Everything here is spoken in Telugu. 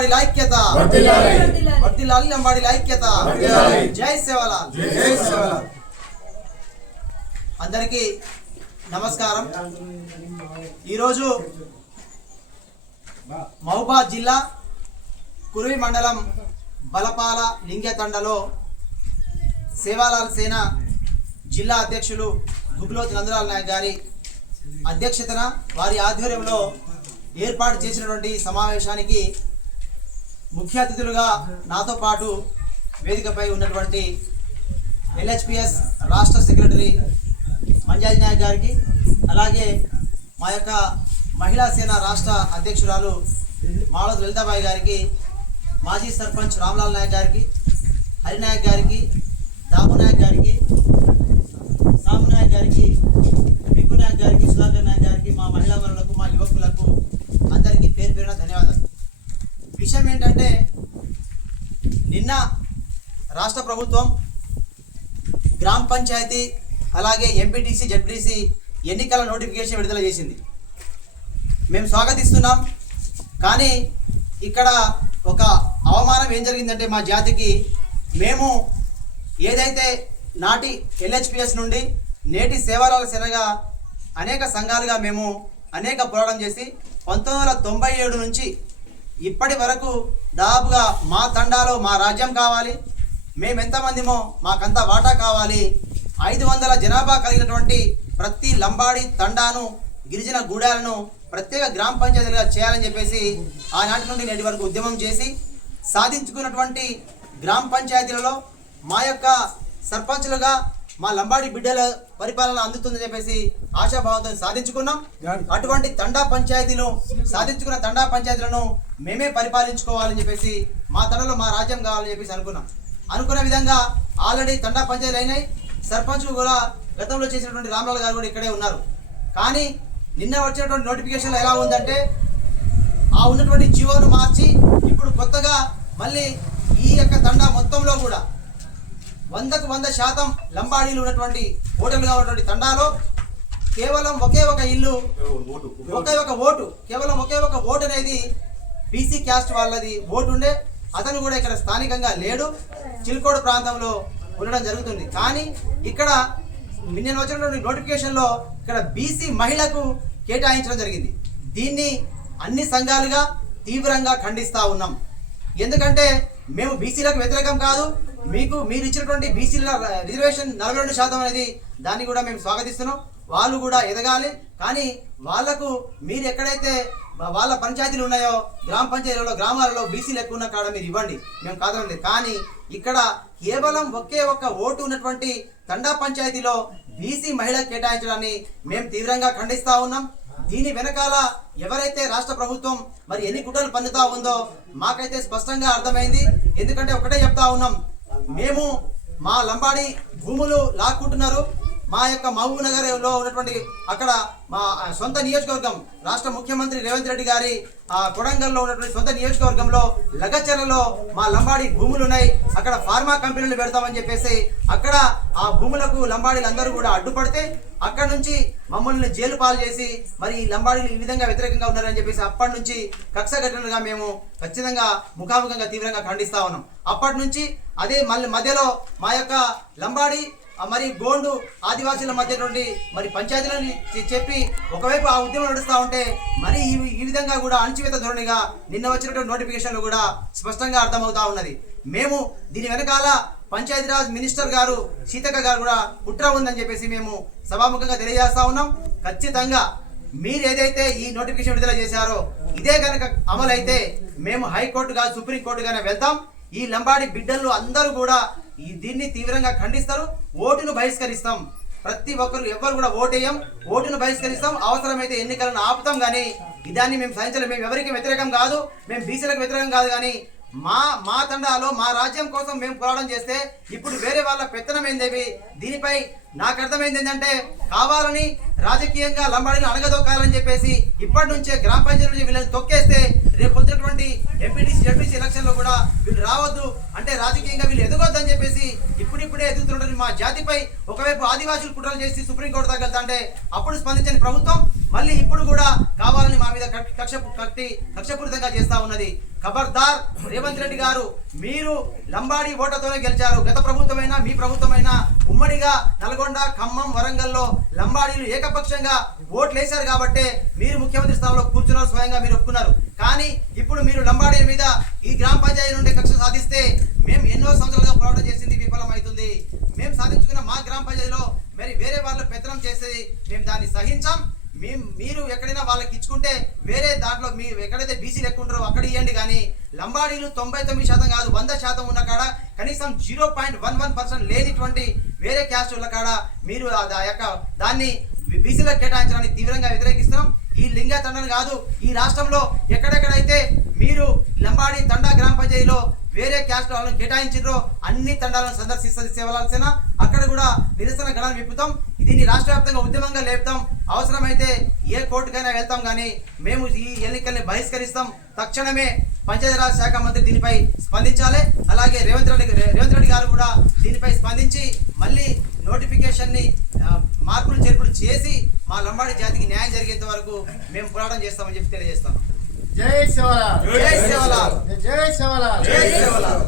లంబాడి ఐక్యత. వర్ధిల్లాలి. లంబాడి ఐక్యత. జై సేవలాల్. అందరికీ నమస్కారం. ఈరోజు మహబాద్ జిల్లా కురువి మండలం బలపాల లింగతండలో సేవాలాల్ సేన జిల్లా అధ్యక్షులు గుగ్లోత్ నందలాల్ నాయక్ గారి అధ్యక్షతన వారి ఆధ్వర్యంలో ఏర్పాటు చేసినటువంటి సమావేశానికి ముఖ్య అతిథులుగా నాతో పాటు వేదికపై ఉన్నటువంటి ఎల్హెచ్పిఎస్ రాష్ట్ర సెక్రటరీ మంజాజీ నాయక్ గారికి అలాగే మా యొక్క మహిళా సేన రాష్ట్ర అధ్యక్షురాలు మాళద్ లలితాబాయి గారికి మాజీ సర్పంచ్ రామ్లాల్ నాయక్ గారికి హరినాయక్ గారికి దాము నాయక్ గారికి సాము నాయక్ గారికి బిక్కు నాయక్ గారికి సుధాకర్ నాయక్ గారికి మా మహిళా వరులకు మా యువకులకు అందరికీ పేరు పేరున ధన్యవాదాలు. విషయం ఏంటంటే నిన్న రాష్ట్ర ప్రభుత్వం గ్రామ పంచాయతీ అలాగే ఎంపీటీసీ జడ్పీటీసీ ఎన్నికల నోటిఫికేషన్ విడుదల చేసింది. మేము స్వాగతిస్తున్నాం కానీ ఇక్కడ ఒక అవమానం ఏం జరిగిందంటే మా జాతికి మేము ఏదైతే నాటి ఎల్హెచ్పిఎస్ నుండి నేటి సేవలాల సేనగా అనేక సంఘాలుగా మేము అనేక పోరాటం చేసి పంతొమ్మిది వందల తొంభై ఏడు నుంచి ఇప్పటి వరకు దాదాపుగా మా తండాలో మా రాజ్యం కావాలి మేమెంతమందిమో మాకంత వాటా కావాలి. ఐదు వందల జనాభా కలిగినటువంటి ప్రతి లంబాడి తండాను గిరిజన గూడాలను ప్రత్యేక గ్రామ పంచాయతీలుగా చేయాలని చెప్పేసి ఆనాటి నుండి నేటి వరకు ఉద్యమం చేసి సాధించుకున్నటువంటి గ్రామ పంచాయతీలలో మా యొక్క సర్పంచులుగా మా లంబాడి బిడ్డల పరిపాలన అందుతుందని చెప్పేసి ఆశాభావంతో సాధించుకున్నాం. అటువంటి తండా పంచాయతీలు సాధించుకున్న తండా పంచాయతీలను మేమే పరిపాలించుకోవాలని చెప్పేసి మా తండలో మా రాజ్యం కావాలని చెప్పేసి అనుకున్నాం. అనుకున్న విధంగా ఆల్రెడీ తండా పంచాయతీలు అయినాయి. సర్పంచులు కూడా గతంలో చేసినటువంటి రామలాల్ గారు కూడా ఇక్కడే ఉన్నారు. కానీ నిన్న వచ్చినటువంటి నోటిఫికేషన్లో ఎలా ఉందంటే ఆ ఉన్నటువంటి జీవోను మార్చి ఇప్పుడు కొత్తగా మళ్ళీ ఈ యొక్క తండా మొత్తంలో కూడా వందకు వంద శాతం లంబాడీలు ఉన్నటువంటి ఓటర్లుగా ఉన్నటువంటి తండాలో కేవలం ఒకే ఒక ఇల్లు ఒకే ఒక ఓటు. కేవలం ఒకే ఒక ఓటు అనేది బీసీ క్యాస్ట్ వాళ్ళది ఓటు ఉండే అతను కూడా ఇక్కడ స్థానికంగా లేడు. చిల్కోడు ప్రాంతంలో ఉండడం జరుగుతుంది. కానీ ఇక్కడ నిన్న వచ్చినటువంటి నోటిఫికేషన్లో ఇక్కడ బీసీ మహిళకు కేటాయించడం జరిగింది. దీన్ని అన్ని సంఘాలుగా తీవ్రంగా ఖండిస్తా ఉన్నాం. ఎందుకంటే మేము బీసీలకు వ్యతిరేకం కాదు. మీకు మీరు ఇచ్చినటువంటి బీసీల రిజర్వేషన్ నలభై రెండు శాతం అనేది దాన్ని కూడా మేము స్వాగతిస్తున్నాం. వాళ్ళు కూడా ఎదగాలి. కానీ వాళ్ళకు మీరు ఎక్కడైతే వాళ్ళ పంచాయతీలు ఉన్నాయో గ్రామ పంచాయతీలలో గ్రామాలలో బీసీలు ఎక్కువ ఉన్న కాడ మీరు ఇవ్వండి. మేము కాదనలేదు కానీ ఇక్కడ కేవలం ఒకే ఒక్క ఓటు ఉన్నటువంటి తండా పంచాయతీలో బీసీ మహిళ కేటాయించడాన్ని మేము తీవ్రంగా ఖండిస్తా ఉన్నాం. దీని వెనకాల ఎవరైతే రాష్ట్ర ప్రభుత్వం మరి ఎన్ని కుట్రలు పన్నుతా ఉందో మాకైతే స్పష్టంగా అర్థమైంది. ఎందుకంటే ఒకటే చెప్తా ఉన్నాం. మేము మా లంబాడి భూములు లాక్కుంటున్నారు. మా యొక్క మహబూబ్ నగర్లో ఉన్నటువంటి అక్కడ మా సొంత నియోజకవర్గం రాష్ట్ర ముఖ్యమంత్రి రేవంత్ రెడ్డి గారి ఆ కొడంగల్లో ఉన్నటువంటి సొంత నియోజకవర్గంలో లగచెరలో మా లంబాడి భూములు ఉన్నాయి. అక్కడ ఫార్మా కంపెనీలు పెడతామని చెప్పేసి అక్కడ ఆ భూములకు లంబాడీలు అందరూ కూడా అడ్డుపడితే అక్కడ నుంచి మమ్మల్ని జైలు పాలు చేసి మరి ఈ లంబాడీలు ఈ విధంగా వ్యతిరేకంగా ఉన్నారని చెప్పేసి అప్పటి నుంచి కక్ష ఘటనగా మేము ఖచ్చితంగా ముఖాముఖంగా తీవ్రంగా ఖండిస్తా ఉన్నాం. అప్పటి నుంచి అదే మళ్ళీ మధ్యలో మా యొక్క లంబాడి మరి గోండు ఆదివాసీల మధ్య నుండి మరి పంచాయతీలను చెప్పి ఒకవైపు ఆ ఉద్యమం నడుస్తూ ఉంటే మరి ఈ ఈ విధంగా కూడా అణచివేత ధోరణిగా నిన్న వచ్చినటువంటి నోటిఫికేషన్లు కూడా స్పష్టంగా అర్థమవుతా ఉన్నది. మేము దీని వెనకాల పంచాయతీరాజ్ మినిస్టర్ గారు సీతక్క గారు కూడా కుట్ర ఉందని చెప్పేసి మేము సభాముఖంగా తెలియజేస్తా ఉన్నాం. ఖచ్చితంగా మీరు ఏదైతే ఈ నోటిఫికేషన్ విడుదల చేశారో ఇదే కనుక అమలైతే మేము హైకోర్టుగా సుప్రీంకోర్టుగానే వెళ్తాం. ఈ లంబాడి బిడ్డలు అందరూ కూడా ఈ దీన్ని తీవ్రంగా ఖండిస్తారు. ఓటును బహిష్కరిస్తాం. ప్రతి ఒక్కరు ఎవ్వరు కూడా ఓటేయం. ఓటును బహిష్కరిస్తాం. అవసరమైతే ఎన్నికలను ఆపుతాం కానీ ఇదాన్ని మేము సహించలేము మేము ఎవరికి వ్యతిరేకం కాదు. మేము బీసీలకు వ్యతిరేకం కాదు కానీ మా మా తండాలో మా రాజ్యం కోసం మేము పోరాటం చేస్తే ఇప్పుడు వేరే వాళ్ళ పెత్తనం ఏందేవి? దీనిపై నాకు అర్థమైంది ఏంటంటే కావాలని రాజకీయంగా లంబాడిని అణగదొక్కాలని చెప్పేసి ఇప్పటి నుంచే గ్రామ పంచాయతీ నుంచి వీళ్ళని తొక్కేస్తే రేపు పొద్దున ఎంపీటీసీ జడ్పీసీ ఎలక్షన్లో కూడా వీళ్ళు రావద్దు. అంటే రాజకీయంగా వీళ్ళు ఎదగొద్దని చెప్పేసి ఇప్పుడిప్పుడే ఎదుగుతుండని మా జాతిపై ఒకవైపు ఆదివాసులు కుట్రలు చేసి సుప్రీంకోర్టు దాకా అంటే అప్పుడు స్పందించని ప్రభుత్వం మళ్ళీ ఇప్పుడు కూడా కావాలని మా మీద కక్ష- కక్ష కట్టి కక్షపూరితంగా చేస్తా ఉన్నది. ఖబర్దార్ రేవంత్ రెడ్డి గారు మీరు లంబాడి ఓటతోనే గెలిచారు. గత ప్రభుత్వమైనా మీ ప్రభుత్వమైనా ఉమ్మడిగా నల్గొండ ఖమ్మం వరంగల్లో లంబాడీలు ఏకపక్షంగా ఓట్లు వేశారు కాబట్టే మీరు ముఖ్యమంత్రి స్థానంలో కూర్చున్నారు స్వయంగా మీరు ఒప్పుకున్నారు. కానీ ఇప్పుడు మీరు లంబాడీ మీద ఈ గ్రామ పంచాయతీ నుండి కక్ష సాధిస్తే మేము ఎన్నో సంవత్సరాలుగా పోరాటం చేసింది విఫలమవుతుంది. మేము సాధించుకున్న మా గ్రామ పంచాయతీలో మరి వేరే వాళ్ళు పెత్తనం చేసేది మేము దాన్ని సహించాం. మేము మీరు ఎక్కడైనా వాళ్ళకి ఇచ్చుకుంటే వేరే దాంట్లో మీ ఎక్కడైతే బీసీలు ఎక్కువ ఉంటారో అక్కడ ఇవ్వండి కానీ లంబాడీలు తొంభై తొమ్మిది శాతం కాదు వంద శాతం ఉన్న కాడ కనీసం zero point one one percent లేనిటువంటి వేరే క్యాస్ట్ ఉన్న కాడ మీరు ఆ దా- యొక్క దాన్ని బీసీలకు కేటాయించడానికి తీవ్రంగా వ్యతిరేకిస్తున్నాం. ఈ లింగ తండను కాదు ఈ రాష్ట్రంలో ఎక్కడెక్కడైతే మీరు లంబాడి తండా గ్రామ పంచాయతీలో వేరే క్యాస్ట్ వాళ్ళని కేటాయించారో అన్ని తండాలను సందర్శిస్తుంది సేవలాల్సిన అక్కడ కూడా నిరసన గణాలు విప్పుతాం. దీన్ని రాష్ట్ర వ్యాప్తంగా ఉద్యమంగా లేపుతాం. అవసరమైతే ఏ కోర్టుకైనా వెళ్తాం కానీ మేము ఈ ఎన్నికల్ని బహిష్కరిస్తాం. తక్షణమే పంచాయతీరాజ్ శాఖ మంత్రి దీనిపై స్పందించాలి. అలాగే రేవంత్ రెడ్డి రేవంత్ రెడ్డి గారు కూడా దీనిపై స్పందించి మళ్ళీ నోటిఫికేషన్ని మార్పులు చేర్పులు చేసి మా లంబాడి జాతికి న్యాయం జరిగేంత వరకు మేము పోరాటం చేస్తామని చెప్పి తెలియజేస్తాం జై శివలాల్. జై శివలాల్. జై శివలాల్. జై శివలాల్.